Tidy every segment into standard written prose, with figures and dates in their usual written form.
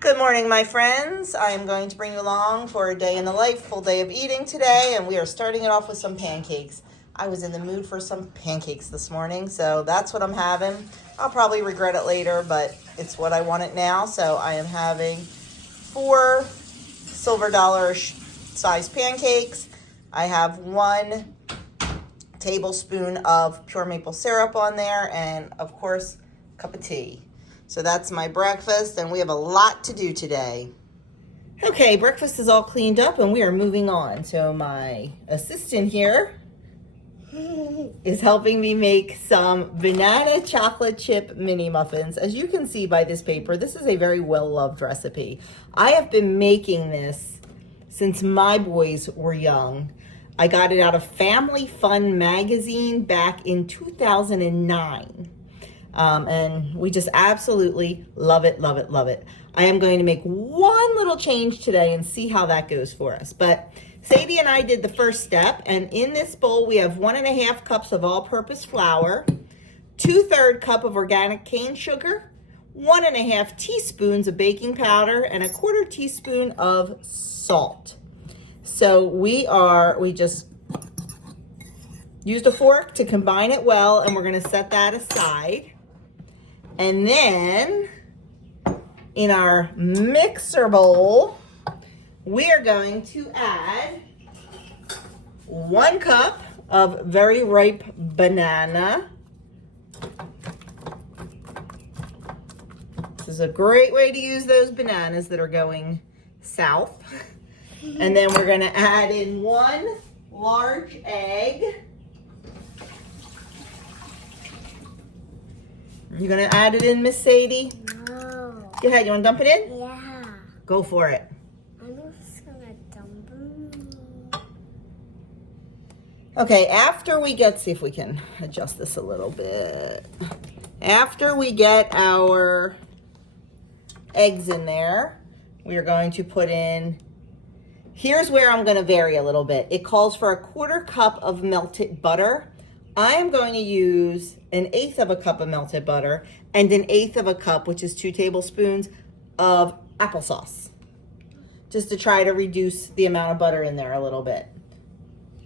Good morning, my friends. I am going to bring you along for a day in the life, full day of eating today, and we are starting it off with some pancakes. I was in the mood for some pancakes this morning, so that's what I'm having. I'll probably regret it later, but it's what I want it now, so I am having 4 silver dollar size pancakes. I have 1 tablespoon of pure maple syrup on there, and of course, a cup of tea. So that's my breakfast, and we have a lot to do today. Okay, breakfast is all cleaned up, and we are moving on. So my assistant here is helping me make some banana chocolate chip mini muffins. As you can see by this paper, this is a very well-loved recipe. I have been making this since my boys were young. I got it out of Family Fun magazine back in 2009. And we just absolutely love it, love it, love it. I am going to make one little change today and see how that goes for us. But Sadie and I did the first step, and in this bowl we have 1.5 cups of all-purpose flour, 2/3 cup of organic cane sugar, 1.5 teaspoons of baking powder, and 1/4 teaspoon of salt. So we just used a fork to combine it well, and we're going to set that aside. And then in our mixer bowl, we are going to add 1 cup of very ripe banana. This is a great way to use those bananas that are going south. And then we're going to add in 1 large egg. You gonna add it in, Miss Sadie? No. Go ahead, you wanna dump it in? Yeah. Go for it. I'm just gonna dump it. Okay, after we get, see if we can adjust this a little bit. After we get our eggs in there, we are going to put in, here's where I'm gonna vary a little bit. It calls for 1/4 cup of melted butter. I am going to use 1/8 cup of melted butter and 1/8 cup, which is 2 tablespoons, of applesauce, just to try to reduce the amount of butter in there a little bit.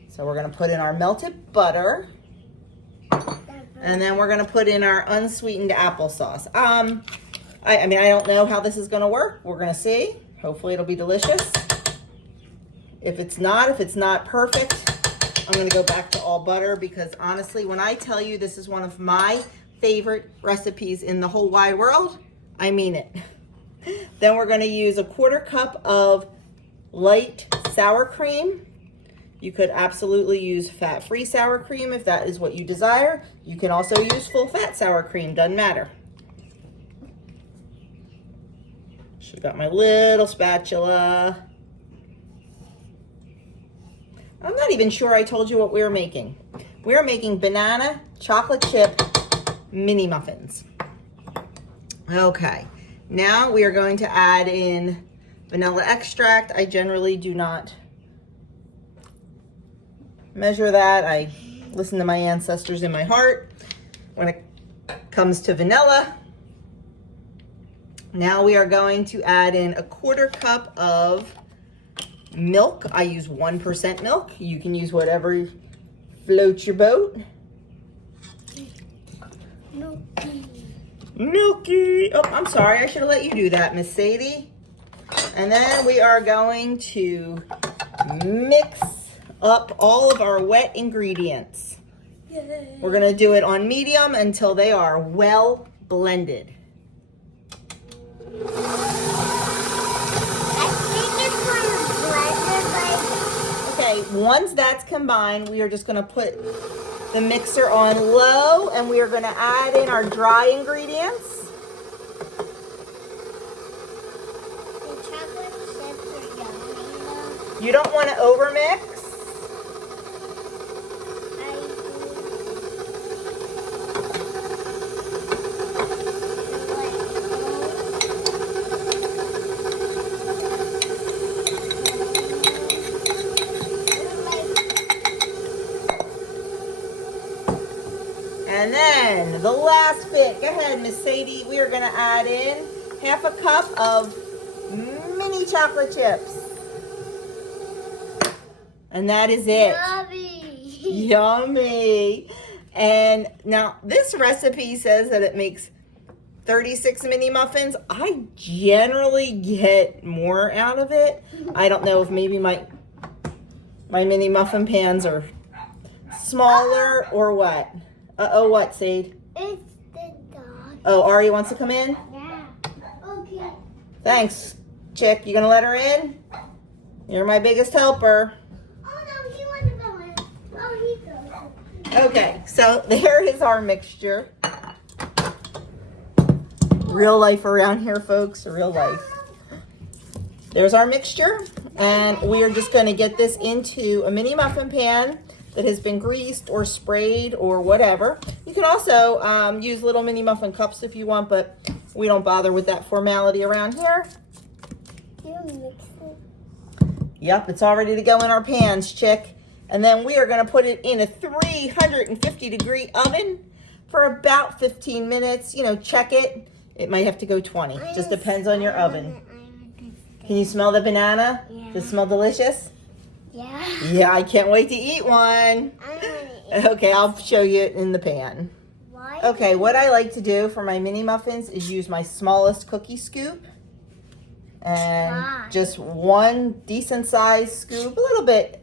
So we're going to put in our melted butter, and then we're going to put in our unsweetened applesauce. I mean, I don't know how this is going to work. We're going to see. Hopefully it'll be delicious. If it's not perfect, I'm going to go back to all butter, because honestly, when I tell you this is one of my favorite recipes in the whole wide world, I mean it. Then we're going to use 1/4 cup of light sour cream. You could absolutely use fat-free sour cream if that is what you desire. You can also use full-fat sour cream, doesn't matter. I've got my little spatula. I'm not even sure I told you what we were making. We are making banana chocolate chip mini muffins. Okay, now we are going to add in vanilla extract. I generally do not measure that. I listen to my ancestors in my heart when it comes to vanilla. Now we are going to add in 1/4 cup of milk. I use 1% milk. You can use whatever floats your boat. Milky. Oh, I'm sorry. I should have let you do that, Miss Sadie. And then we are going to mix up all of our wet ingredients. Yay. We're going to do it on medium until they are well blended. Okay, once that's combined, we are just going to put the mixer on low, and we are going to add in our dry ingredients. The chocolate chips are yummy. You don't want to overmix. And then the last bit, go ahead, Miss Sadie. We are going to add in 1/2 cup of mini chocolate chips. And that is it. Yummy. Yummy. And now this recipe says that it makes 36 mini muffins. I generally get more out of it. I don't know if maybe my mini muffin pans are smaller or what. Uh-oh, what, Sade? It's the dog. Oh, Ari wants to come in? Yeah. Okay. Thanks, chick. You gonna let her in? You're my biggest helper. Oh no, he wants to go in. Oh, he goes. Okay, so there is our mixture. Real life around here, folks. Real life. There's our mixture, and we are just going to get this into a mini muffin pan that has been greased or sprayed or whatever. You can also use little mini muffin cups if you want, but we don't bother with that formality around here. You mix it. Yep, it's all ready to go in our pans, chick. And then we are going to put it in a 350-degree oven for about 15 minutes. You know, check it. It might have to go 20. Just depends on your oven. Can you smell the banana? Yeah. Does it smell delicious? Yeah. Yeah, I can't wait to eat one. I want to eat. Okay, I'll show you it in the pan. Why? Okay, what I like to do for my mini muffins is use my smallest cookie scoop. And Why? just one decent sized scoop, a little bit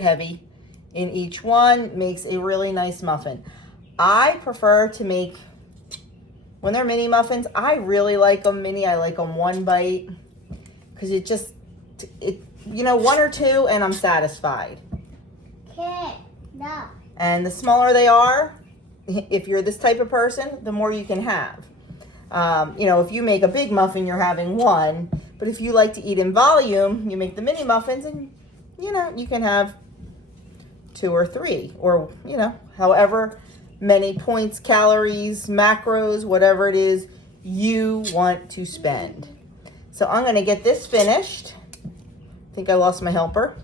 heavy in each one, makes a really nice muffin. I prefer to make, when they're mini muffins, I really like them mini. I like them one bite because one or two and I'm satisfied. Okay. No. And the smaller they are, if you're this type of person, the more you can have. If you make a big muffin, you're having one. But if you like to eat in volume, you make the mini muffins and, you can have 2 or 3 or, however many points, calories, macros, whatever it is you want to spend. So I'm going to get this finished. I think I lost my helper.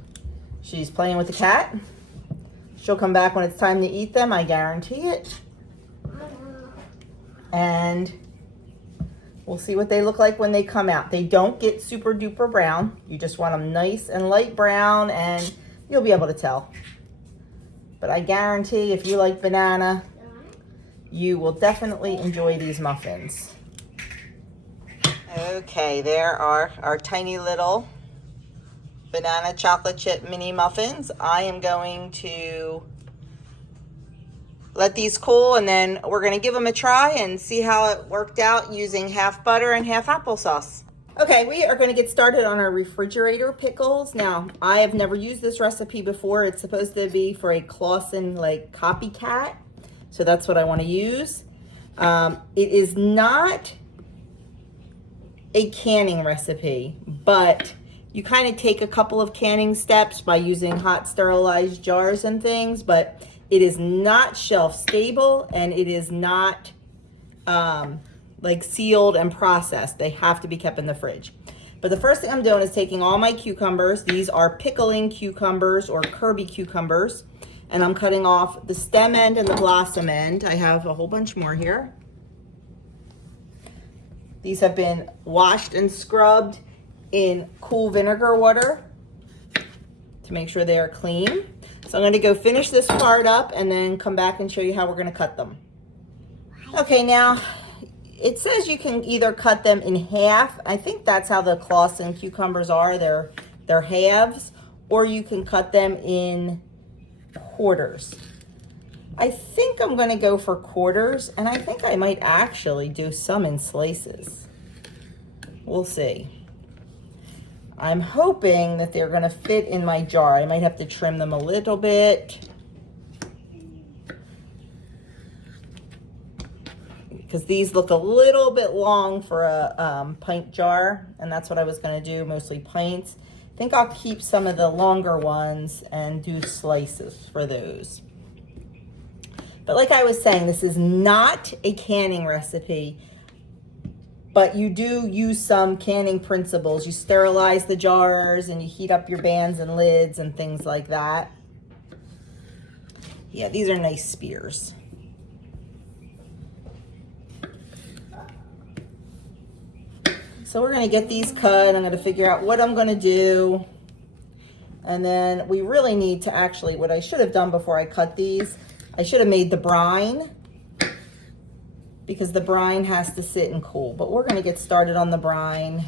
She's playing with the cat. She'll come back when it's time to eat them, I guarantee it. And we'll see what they look like when they come out. They don't get super duper brown. You just want them nice and light brown and you'll be able to tell. But I guarantee if you like banana, you will definitely enjoy these muffins. Okay, there are our tiny little banana chocolate chip mini muffins. I am going to let these cool and then we're going to give them a try and see how it worked out using half butter and half applesauce. Okay, we are going to get started on our refrigerator pickles. Now, I have never used this recipe before. It's supposed to be for a Clausen copycat. So that's what I want to use. It is not a canning recipe, but you kind of take a couple of canning steps by using hot sterilized jars and things, but it is not shelf stable and it is not sealed and processed. They have to be kept in the fridge. But the first thing I'm doing is taking all my cucumbers. These are pickling cucumbers or Kirby cucumbers. And I'm cutting off the stem end and the blossom end. I have a whole bunch more here. These have been washed and scrubbed in cool vinegar water to make sure they are clean. So I'm going to go finish this part up and then come back and show you how we're going to cut them. Okay, now it says you can either cut them in half. I think that's how the Clausen cucumbers are. They're halves, or you can cut them in quarters. I think I'm going to go for quarters, and I think I might actually do some in slices. We'll see. I'm hoping that they're going to fit in my jar. I might have to trim them a little bit because these look a little bit long for a pint jar, and that's what I was going to do, mostly pints. I think I'll keep some of the longer ones and do slices for those. But like I was saying, this is not a canning recipe, but you do use some canning principles. You sterilize the jars and you heat up your bands and lids and things like that. Yeah, these are nice spears. So we're gonna get these cut. I'm gonna figure out what I'm gonna do. And then we really need to actually, what I should have done before I cut these, I should have made the brine, because the brine has to sit and cool. But we're gonna get started on the brine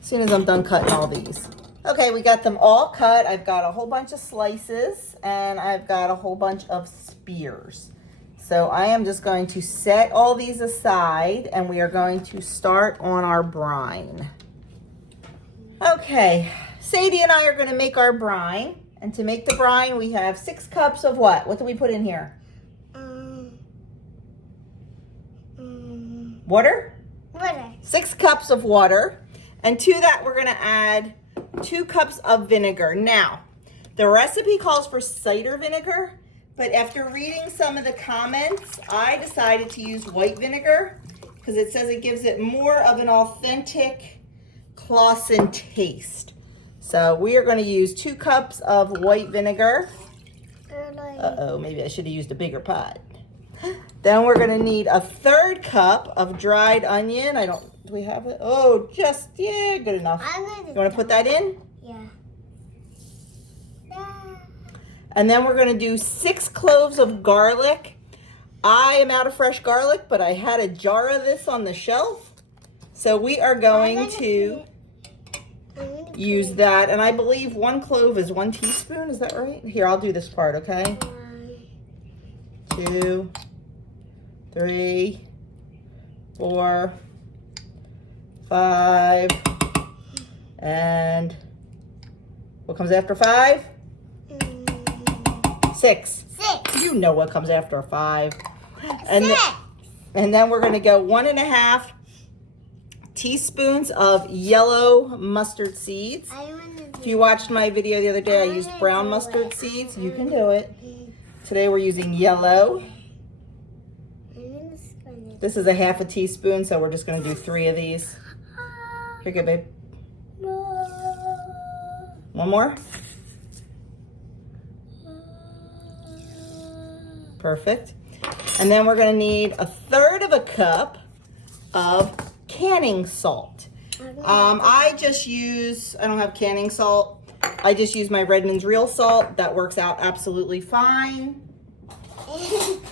as soon as I'm done cutting all these. Okay, we got them all cut. I've got a whole bunch of slices and I've got a whole bunch of spears. So I am just going to set all these aside and we are going to start on our brine. Okay, Sadie and I are gonna make our brine. And to make the brine, we have 6 cups of what? What do we put in here? Water? Water. 6 cups of water. And to that, we're gonna add 2 cups of vinegar. Now, the recipe calls for cider vinegar, but after reading some of the comments, I decided to use white vinegar because it says it gives it more of an authentic Clausen taste. So we are going to use 2 cups of white vinegar. Uh-oh, maybe I should have used a bigger pot. Then we're going to need a 1/3 cup of dried onion. Do we have it? Oh, yeah, good enough. You want to put that in? Yeah. And then we're going to do 6 cloves of garlic. I am out of fresh garlic, but I had a jar of this on the shelf. So we are going to use that. And I believe 1 clove is 1 teaspoon. Is that right? Here, I'll do this part, okay? 2, 3, 4, 5, and what comes after 5? 6. 6. You know what comes after 5. And then we're going to go 1.5 teaspoons of yellow mustard seeds. If you watched my video the other day, I used brown mustard seeds. You can do it. Today we're using yellow. This is a 1/2 teaspoon, so we're just going to do 3 of these. Here you go, babe. 1 more. Perfect. And then we're going to need 1/3 cup of canning salt. I don't have canning salt. I just use my Redmond's Real Salt. That works out absolutely fine.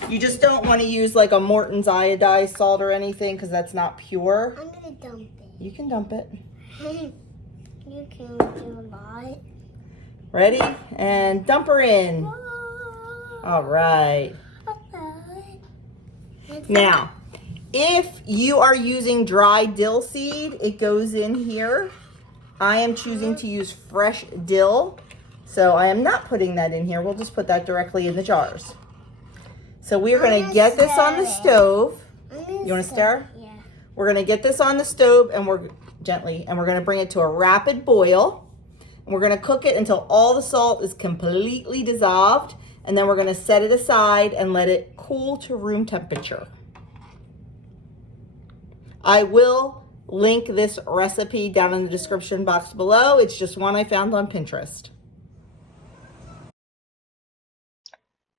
You just don't want to use like a Morton's iodized salt or anything because that's not pure. I'm going to dump it. You can dump it. You can do a lot. Ready? And dump her in. All right. Now, if you are using dry dill seed, it goes in here. I am choosing to use fresh dill, so I am not putting that in here. We'll just put that directly in the jars. So we're going to get this on the stove. You want to stir? Yeah. We're going to get this on the stove and we're going to bring it to a rapid boil. And we're going to cook it until all the salt is completely dissolved. And then we're going to set it aside and let it cool to room temperature. I will link this recipe down in the description box below. It's just one I found on Pinterest.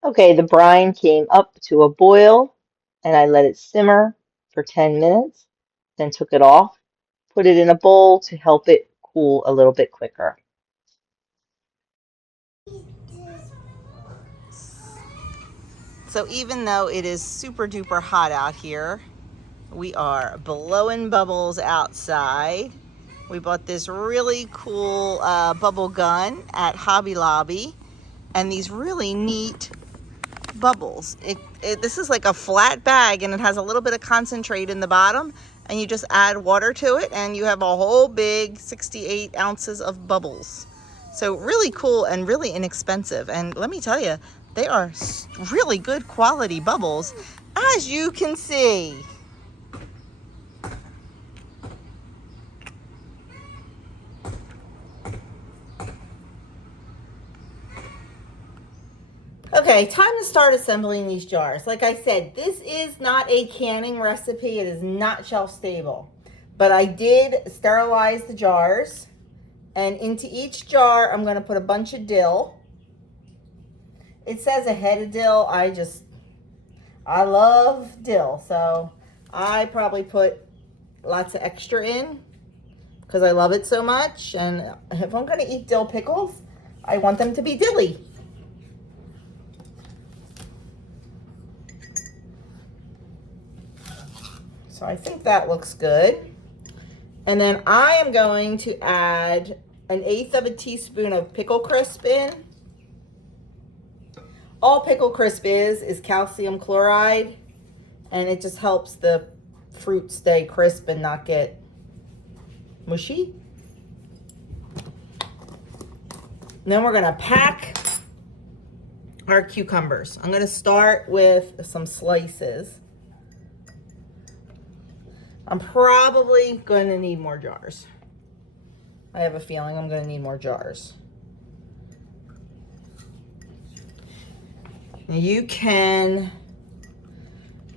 Okay, the brine came up to a boil and I let it simmer for 10 minutes, then took it off, put it in a bowl to help it cool a little bit quicker. So even though it is super duper hot out here, we are blowing bubbles outside. We bought this really cool bubble gun at Hobby Lobby and these really neat bubbles. This is like a flat bag and it has a little bit of concentrate in the bottom and you just add water to it and you have a whole big 68 ounces of bubbles. So really cool and really inexpensive. And let me tell you, they are really good quality bubbles, as you can see. Okay, time to start assembling these jars. Like I said, this is not a canning recipe. It is not shelf stable. But I did sterilize the jars. And into each jar, I'm going to put a bunch of dill. It says a head of dill. I love dill. So I probably put lots of extra in. because I love it so much. And if I'm going to eat dill pickles, I want them to be dilly. So I think that looks good. And then I am going to add 1/8 of a teaspoon of pickle crisp in. All pickle crisp is calcium chloride, and it just helps the fruit stay crisp and not get mushy. And then we're gonna pack our cucumbers. I'm gonna start with some slices. I'm probably going to need more jars. I have a feeling I'm going to need more jars. You can,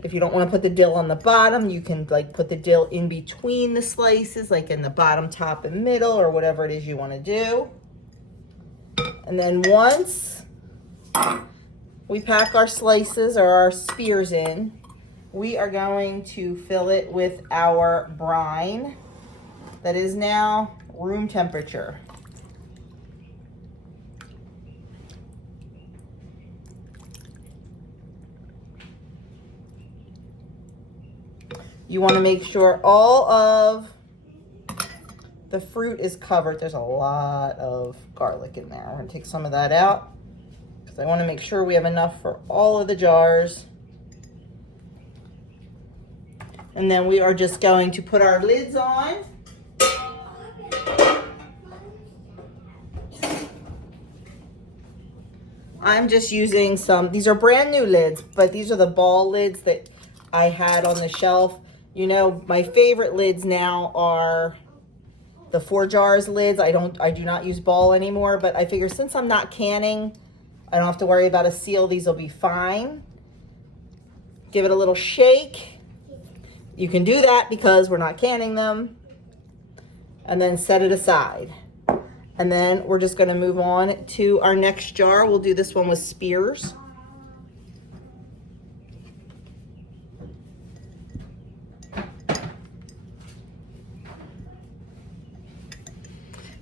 if you don't want to put the dill on the bottom, you can like put the dill in between the slices, like in the bottom, top, and middle, or whatever it is you want to do. And then once we pack our slices or our spears in, we are going to fill it with our brine that is now room temperature. You want to make sure all of the fruit is covered. There's a lot of garlic in there. We're going to take some of that out because I want to make sure we have enough for all of the jars. And then we are just going to put our lids on. I'm just using some, these are brand new lids, but these are the ball lids that I had on the shelf. You know, my favorite lids now are the 4 jars lids. I do not use ball anymore, but I figure since I'm not canning, I don't have to worry about a seal. These will be fine. Give it a little shake. You can do that because we're not canning them. And then set it aside. And then we're just going to move on to our next jar. We'll do this one with spears.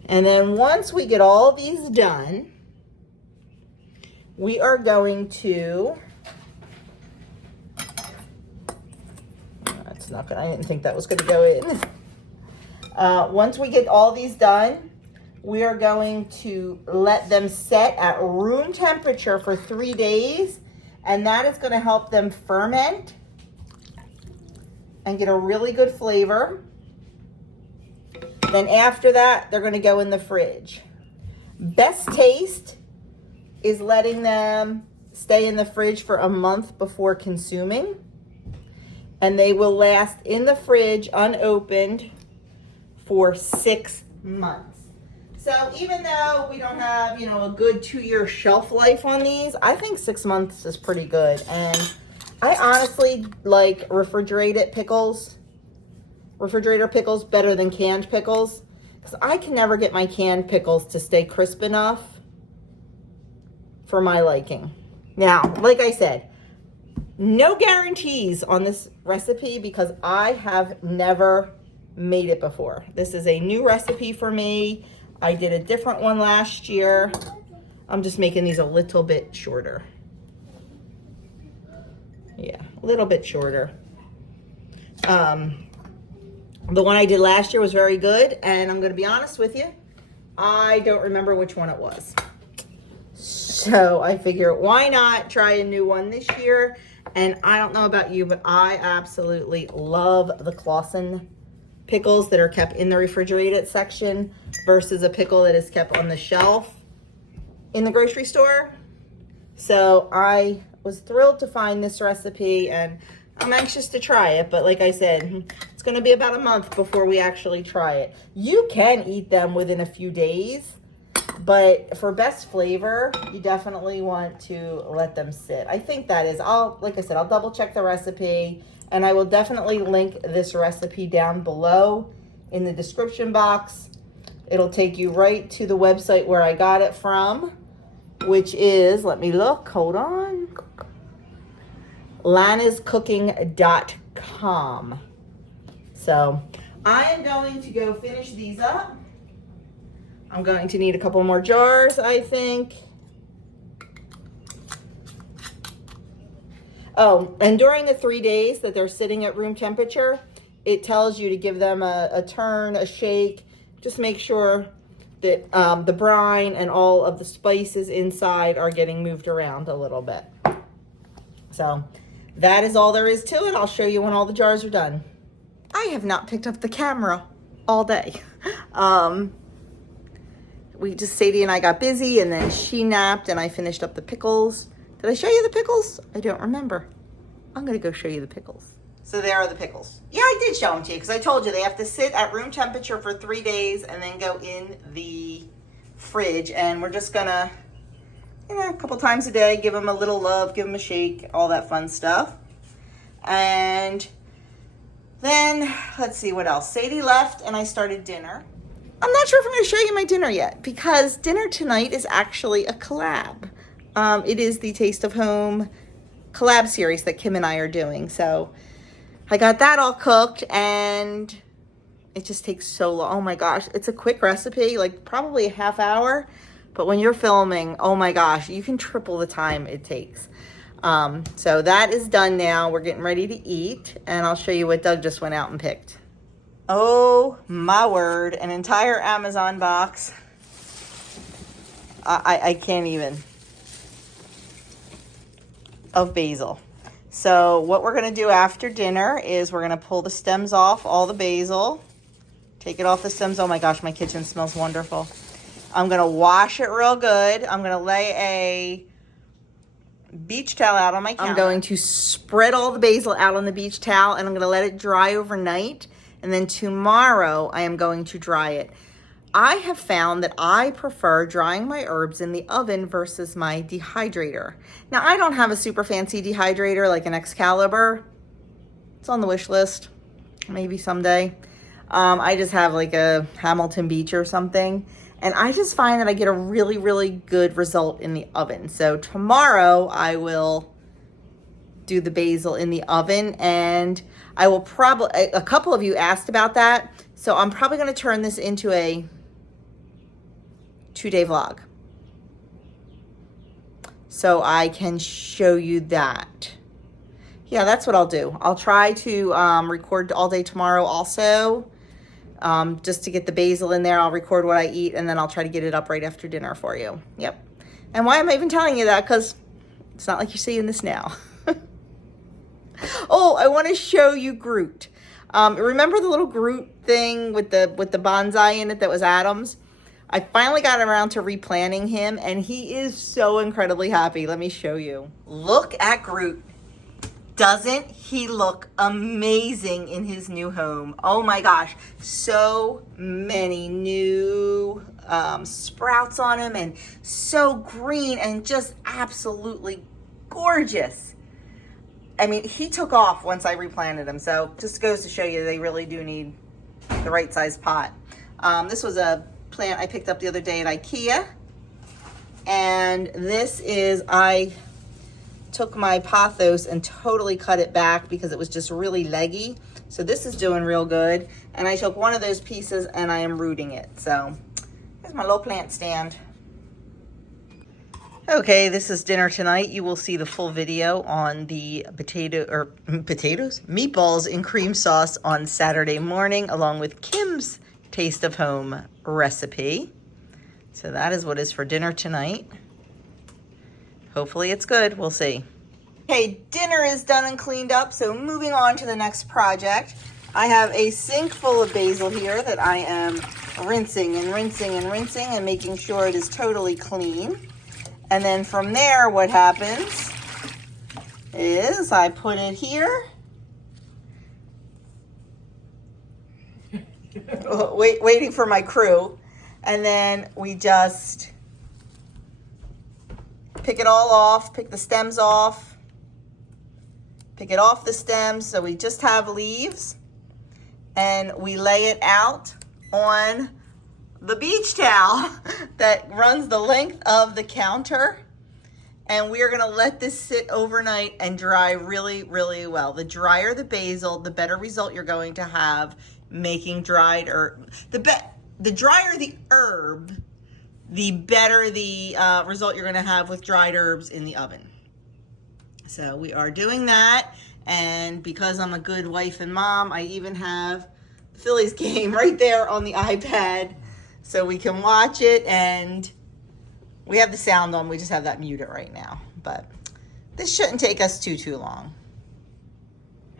And then once we get all these done, we are going to, that's not gonna, I didn't think that was gonna go in. Once we get all these done, we are going to let them set at room temperature for 3 days, and that is gonna help them ferment and get a really good flavor. Then after that, they're gonna go in the fridge. Best taste is letting them stay in the fridge for a month before consuming. And they will last in the fridge unopened for 6 months. So even though we don't have, you know, a good 2-year shelf life on these, I think 6 months is pretty good. And I honestly like refrigerator pickles better than canned pickles, because I can never get my canned pickles to stay crisp enough for my liking. Now, like I said, no guarantees on this recipe because I have never made it before. This is a new recipe for me. I did a different one last year. I'm just making these a little bit shorter. Yeah, a little bit shorter. The one I did last year was very good, and I'm going to be honest with you, I don't remember which one it was. So I figure, why not try a new one this year? And I don't know about you, but I absolutely love the Clausen pickles that are kept in the refrigerated section versus a pickle that is kept on the shelf in the grocery store. So I was thrilled to find this recipe, and I'm anxious to try it, but like I said, it's going to be about a month before we actually try it. You can eat them within a few days, but for best flavor, you definitely want to let them sit. I think that is, like I said, I'll double check the recipe, and I will definitely link this recipe down below in the description box. It'll take you right to the website where I got it from, which is, let me look, hold on. lanascooking.com. So I am going to go finish these up. I'm going to need a couple more jars, I think. Oh, and during the 3 days that they're sitting at room temperature, it tells you to give them a turn, a shake. Just make sure that the brine and all of the spices inside are getting moved around a little bit. So that is all there is to it. I'll show you when all the jars are done. I have not picked up the camera all day. Sadie and I got busy, and then she napped and I finished up the pickles. Did I show you the pickles? I don't remember. I'm gonna go show you the pickles. So there are the pickles. Yeah, I did show them to you because I told you they have to sit at room temperature for 3 days and then go in the fridge. And we're just gonna, a couple times a day, give them a little love, give them a shake, all that fun stuff. And then, let's see what else. Sadie left and I started dinner. I'm not sure if I'm gonna show you my dinner yet because dinner tonight is actually a collab. It is the Taste of Home collab series that Kim and I are doing. So I got that all cooked and it just takes so long. Oh my gosh, it's a quick recipe, like probably a half hour. But when you're filming, oh my gosh, you can triple the time it takes. So that is done now. We're getting ready to eat and I'll show you what Doug just went out and picked. Oh my word, an entire Amazon box. I can't even. Of basil. So what we're going to do after dinner is we're going to pull the stems off, all the basil. Take it off the stems. Oh my gosh, my kitchen smells wonderful. I'm going to wash it real good. I'm going to lay a beach towel out on my counter. I'm going to spread all the basil out on the beach towel and I'm going to let it dry overnight. And then tomorrow I am going to dry it. I have found that I prefer drying my herbs in the oven versus my dehydrator. Now, I don't have a super fancy dehydrator like an Excalibur. It's on the wish list, maybe someday. I just have like a Hamilton Beach or something. And I just find that I get a really, really good result in the oven. So tomorrow I will do the basil in the oven and I will probably, a couple of you asked about that. So I'm probably going to turn this into a 2-day vlog. So I can show you that. Yeah, that's what I'll do. I'll try to record all day tomorrow also. Just to get the basil in there. I'll record what I eat and then I'll try to get it up right after dinner for you. Yep. And why am I even telling you that? Because it's not like you're seeing this now. Oh, I want to show you Groot. Remember the little Groot thing with the bonsai in it that was Adam's? I finally got around to replanting him and he is so incredibly happy. Let me show you. Look at Groot. Doesn't he look amazing in his new home? Oh my gosh, so many new sprouts on him and so green and just absolutely gorgeous. I mean, he took off once I replanted him. So just goes to show you they really do need the right size pot. This was a plant I picked up the other day at IKEA. And this is, I took my pothos and totally cut it back because it was just really leggy. So this is doing real good. And I took one of those pieces and I am rooting it. So here's my little plant stand. Okay, this is dinner tonight. You will see the full video on the meatballs in cream sauce on Saturday morning, along with Kim's Taste of Home recipe. So that is what is for dinner tonight. Hopefully it's good. We'll see. Okay, dinner is done and cleaned up. So moving on to the next project. I have a sink full of basil here that I am rinsing and rinsing and rinsing and making sure it is totally clean. And then from there, what happens is I put it here. Waiting for my crew. And then we just pick it all off, pick the stems off, pick it off the stems. So we just have leaves and we lay it out on the beach towel that runs the length of the counter. And we are going to let this sit overnight and dry really, really well. The drier the basil, the better result you're going to have. making dried herb. The drier the herb, the better the result you're gonna have with dried herbs in the oven. So we are doing that, and because I'm a good wife and mom, I even have the Phillies game right there on the iPad so we can watch it, and we have the sound on, we just have that muted right now, but this shouldn't take us too long.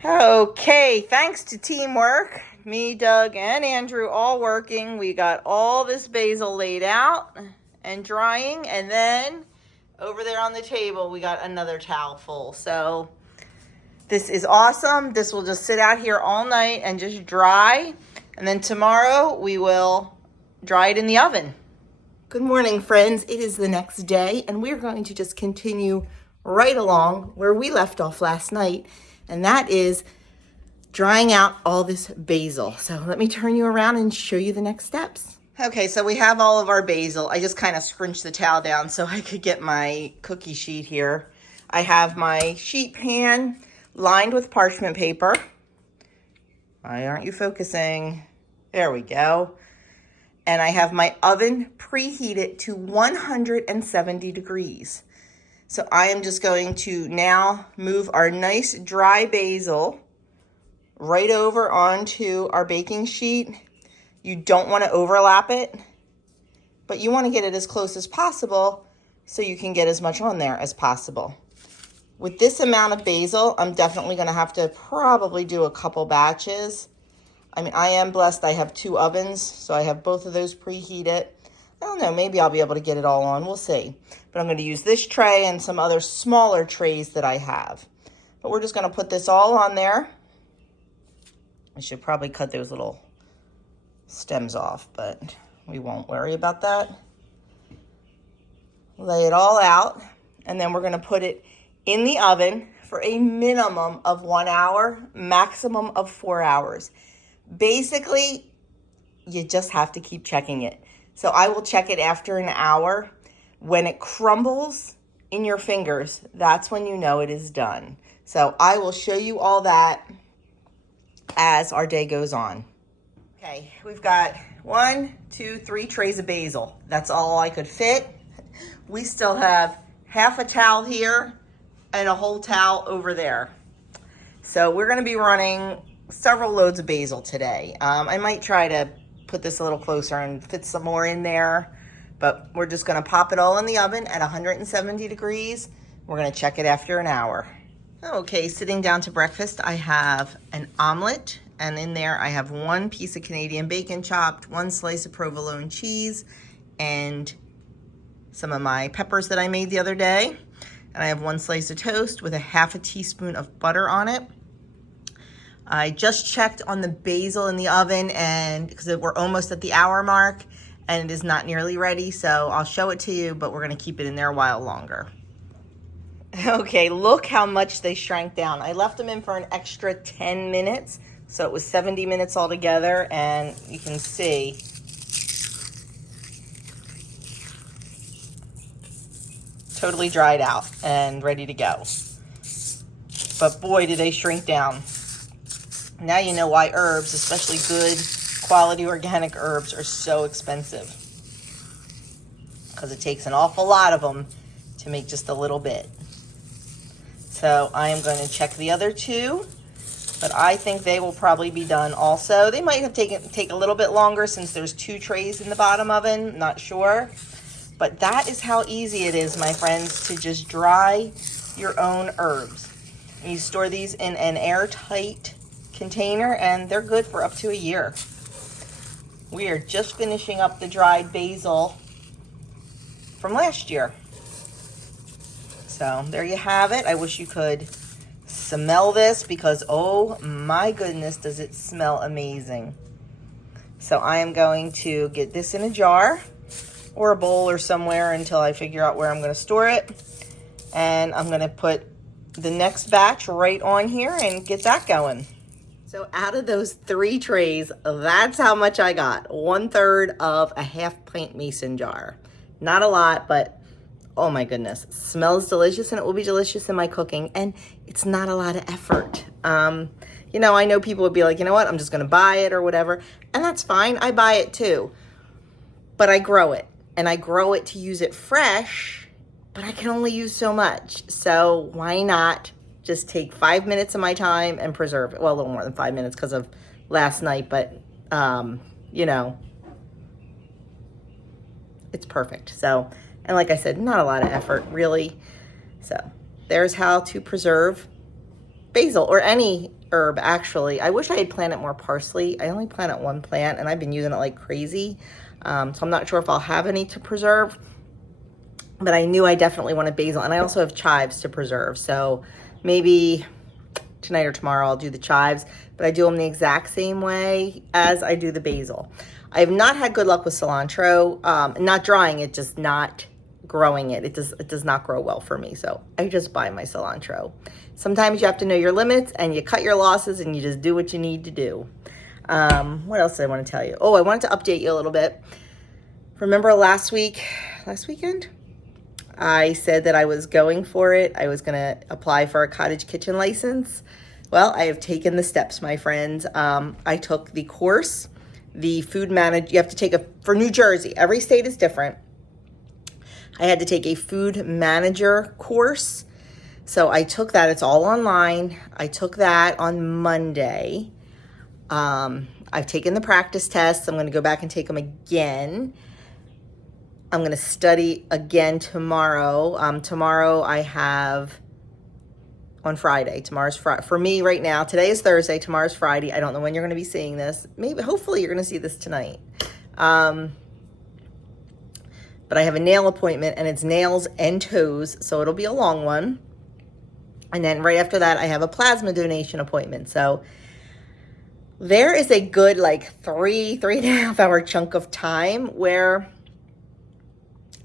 Okay, thanks to teamwork, me, Doug, and Andrew all working, we got all this basil laid out and drying, and then over there on the table, we got another towel full. So this is awesome. This will just sit out here all night and just dry, and then tomorrow we will dry it in the oven. Good morning, friends. It is the next day, and we're going to just continue right along where we left off last night, and that is drying out all this basil. So let me turn you around and show you the next steps. Okay, so we have all of our basil. I just kind of scrunched the towel down so I could get my cookie sheet here. I have my sheet pan lined with parchment paper. Why aren't you focusing? There we go. And I have my oven preheated to 170 degrees. So I am just going to now move our nice dry basil right over onto our baking sheet. You don't want to overlap it, but you want to get it as close as possible so you can get as much on there as possible. With this amount of basil, I'm definitely going to have to probably do a couple batches. I mean, I am blessed. I have 2 ovens, so I have both of those preheated. I don't know, maybe I'll be able to get it all on. We'll see. But I'm going to use this tray and some other smaller trays that I have. But we're just going to put this all on there. I should probably cut those little stems off, but we won't worry about that. Lay it all out, and then we're going to put it in the oven for a minimum of 1 hour, maximum of 4 hours. Basically, you just have to keep checking it. So I will check it after an hour. When it crumbles in your fingers, that's when you know it is done. So I will show you all that as our day goes on. Okay, we've got 1, 2, 3 trays of basil. That's all I could fit. We still have half a towel here and a whole towel over there. So we're gonna be running several loads of basil today. I might try to put this a little closer and fit some more in there, but we're just gonna pop it all in the oven at 170 degrees. We're gonna check it after an hour. Okay, sitting down to breakfast, I have an omelet, and in there I have 1 piece of Canadian bacon chopped, 1 slice of provolone cheese, and some of my peppers that I made the other day. And I have 1 slice of toast with a half a teaspoon of butter on it. I just checked on the basil in the oven, and because we're almost at the hour mark and it is not nearly ready, so I'll show it to you, but we're gonna keep it in there a while longer. Okay, look how much they shrank down. I left them in for an extra 10 minutes, so it was 70 minutes altogether, and you can see totally dried out and ready to go. But boy, did they shrink down. Now you know why herbs, especially good quality organic herbs, are so expensive. Because it takes an awful lot of them to make just a little bit. So I am going to check the other 2, but I think they will probably be done also. They might have take a little bit longer since there's 2 trays in the bottom oven, not sure. But that is how easy it is, my friends, to just dry your own herbs. And you store these in an airtight container, and they're good for up to a year. We are just finishing up the dried basil from last year. So there you have it. I wish you could smell this, because oh my goodness, does it smell amazing. So I am going to get this in a jar or a bowl or somewhere until I figure out where I'm going to store it. And I'm going to put the next batch right on here and get that going. So out of those 3 trays, that's how much I got. 1/3 of a half pint mason jar. Not a lot, but oh my goodness, smells delicious, and it will be delicious in my cooking, and it's not a lot of effort. You know, I know people would be like, you know what, I'm just gonna buy it or whatever, and that's fine, I buy it too. But I grow it, and I grow it to use it fresh, but I can only use so much. So why not just take 5 minutes of my time and preserve it? Well, a little more than 5 minutes because of last night, but you know, it's perfect. So, and like I said, not a lot of effort really. So there's how to preserve basil, or any herb actually. I wish I had planted more parsley. I only planted one plant and I've been using it like crazy. So I'm not sure if I'll have any to preserve, but I knew I definitely wanted basil, and I also have chives to preserve. So maybe tonight or tomorrow I'll do the chives, but I do them the exact same way as I do the basil. I have not had good luck with cilantro, not drying it, just not growing it. It does not grow well for me, so I just buy my cilantro. Sometimes you have to know your limits, and you cut your losses, and you just do what you need to do. What else did I want to tell you? Oh, I wanted to update you a little bit. Remember last weekend? I said that I was going for it. I was going to apply for a cottage kitchen license. Well, I have taken the steps, my friends. I took the course, the food manager. You have to take for New Jersey. Every state is different. I had to take a food manager course. So I took that. It's all online. I took that on Monday. I've taken the practice tests. I'm going to go back and take them again. I'm going to study again tomorrow. Tomorrow I have on Friday. Tomorrow's Friday. For me right now, today is Thursday. Tomorrow's Friday. I don't know when you're going to be seeing this. Maybe, hopefully you're going to see this tonight. But I have a nail appointment, and it's nails and toes, so it'll be a long one. And then right after that, I have a plasma donation appointment. So there is a good like 3.5 hour chunk of time where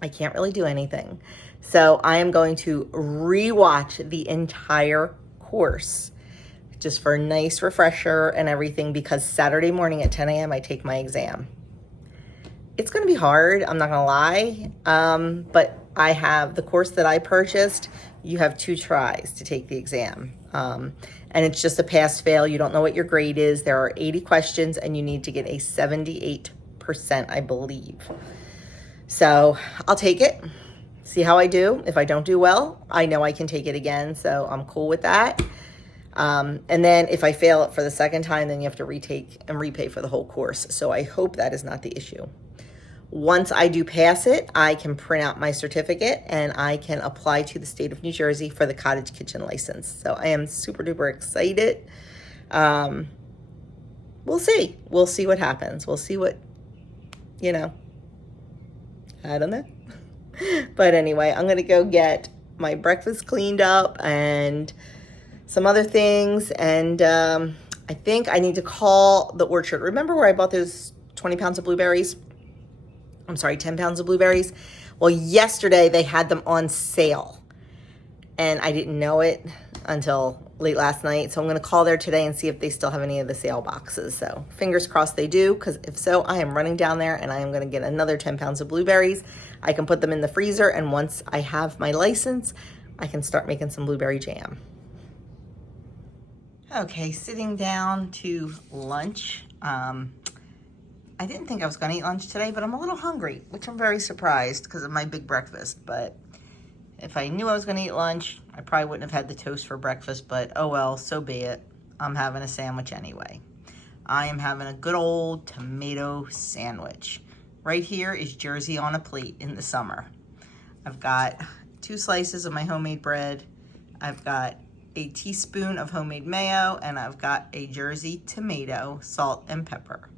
I can't really do anything. So I am going to rewatch the entire course just for a nice refresher and everything, because Saturday morning at 10 a.m. I take my exam. It's going to be hard, I'm not going to lie, but I have the course that I purchased. You have 2 tries to take the exam, and it's just a pass-fail. You don't know what your grade is. There are 80 questions, and you need to get a 78%, I believe. So I'll take it, see how I do. If I don't do well, I know I can take it again, so I'm cool with that. And then if I fail it for the second time, then you have to retake and repay for the whole course. So I hope that is not the issue. Once I do pass it, I can print out my certificate and I can apply to the state of New Jersey for the cottage kitchen license. So I am super duper excited. We'll see. We'll see what happens. We'll see what, you know, I don't know. But anyway, I'm going to go get my breakfast cleaned up and some other things. And I think I need to call the orchard. Remember where I bought those 20 pounds of blueberries? I'm sorry, 10 pounds of blueberries. Well, yesterday they had them on sale, and I didn't know it until late last night. So I'm going to call there today and see if they still have any of the sale boxes. So fingers crossed they do, because if so, I am running down there and I am going to get another 10 pounds of blueberries. I can put them in the freezer, and once I have my license, I can start making some blueberry jam. Okay, sitting down to lunch. I didn't think I was going to eat lunch today, but I'm a little hungry, which I'm very surprised because of my big breakfast. But if I knew I was going to eat lunch, I probably wouldn't have had the toast for breakfast, but oh well, so be it. I'm having a sandwich anyway. I am having a good old tomato sandwich. Right here is Jersey on a plate in the summer. I've got 2 slices of my homemade bread. I've got a teaspoon of homemade mayo, and I've got a Jersey tomato, salt and pepper.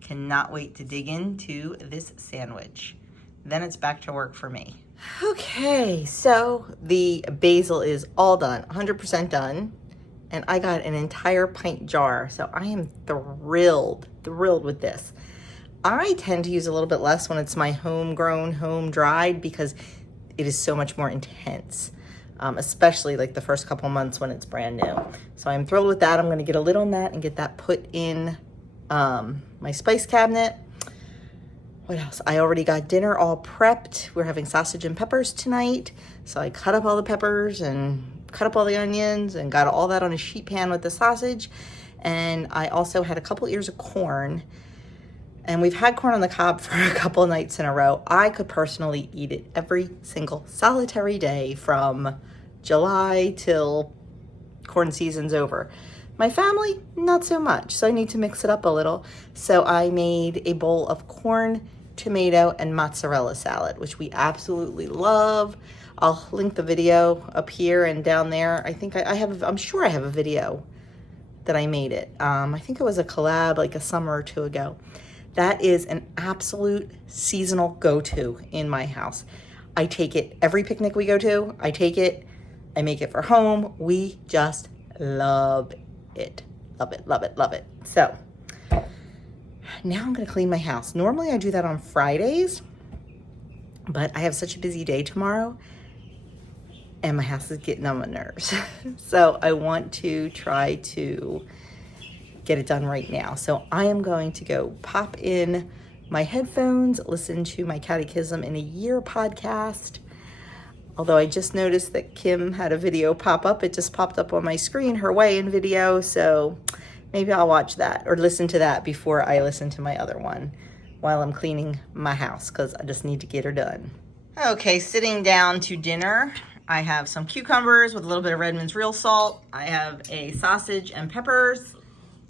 Cannot wait to dig into this sandwich. Then it's back to work for me. Okay, so the basil is all done, 100% done. And I got an entire pint jar, so I am thrilled with this. I tend to use a little bit less when it's my homegrown, home dried, because it is so much more intense, especially like the first couple months when it's brand new. So I'm thrilled with that. I'm gonna get a lid on that and get that put in my spice cabinet. What else? I already got dinner all prepped. We're having sausage and peppers tonight. So I cut up all the peppers and cut up all the onions and got all that on a sheet pan with the sausage. And I also had a couple ears of corn. And we've had corn on the cob for a couple nights in a row. I could personally eat it every single solitary day from July till corn season's over. My family, not so much. So I need to mix it up a little. So I made a bowl of corn, tomato, and mozzarella salad, which we absolutely love. I'll link the video up here and down there. I think I'm sure I have a video that I made it. I think it was a collab like a summer or two ago. That is an absolute seasonal go-to in my house. I take it every picnic we go to. I take it, I make it for home. We just love it. Love it, love it, love it. So now I'm gonna clean my house. Normally I do that on Fridays, but I have such a busy day tomorrow and my house is getting on my nerves. So I want to try to get it done right now. So I am going to go pop in my headphones, listen to my Catechism in a Year podcast. Although I just noticed that Kim had a video pop up. It just popped up on my screen, her weigh-in video. So maybe I'll watch that or listen to that before I listen to my other one while I'm cleaning my house, because I just need to get her done. Okay, sitting down to dinner. I have some cucumbers with a little bit of Redmond's real salt. I have a sausage and peppers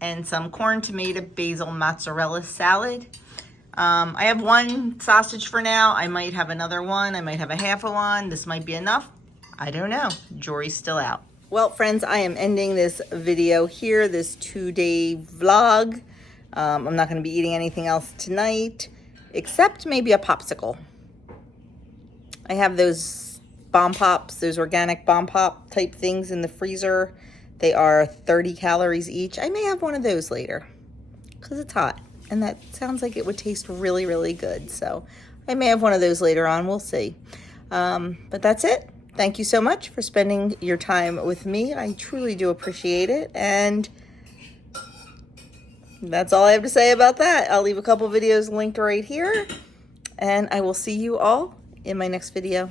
and some corn, tomato, basil, mozzarella salad. I have one sausage for now. I might have another one. I might have a half of one. This might be enough. I don't know. Jury's still out. Well, friends, I am ending this video here, this 2-day vlog. I'm not going to be eating anything else tonight, except maybe a popsicle. I have those bomb pops, those organic bomb pop type things in the freezer. They are 30 calories each. I may have one of those later because it's hot. And that sounds like it would taste really, really good. So I may have one of those later on. We'll see. But that's it. Thank you so much for spending your time with me. I truly do appreciate it. And that's all I have to say about that. I'll leave a couple videos linked right here. And I will see you all in my next video.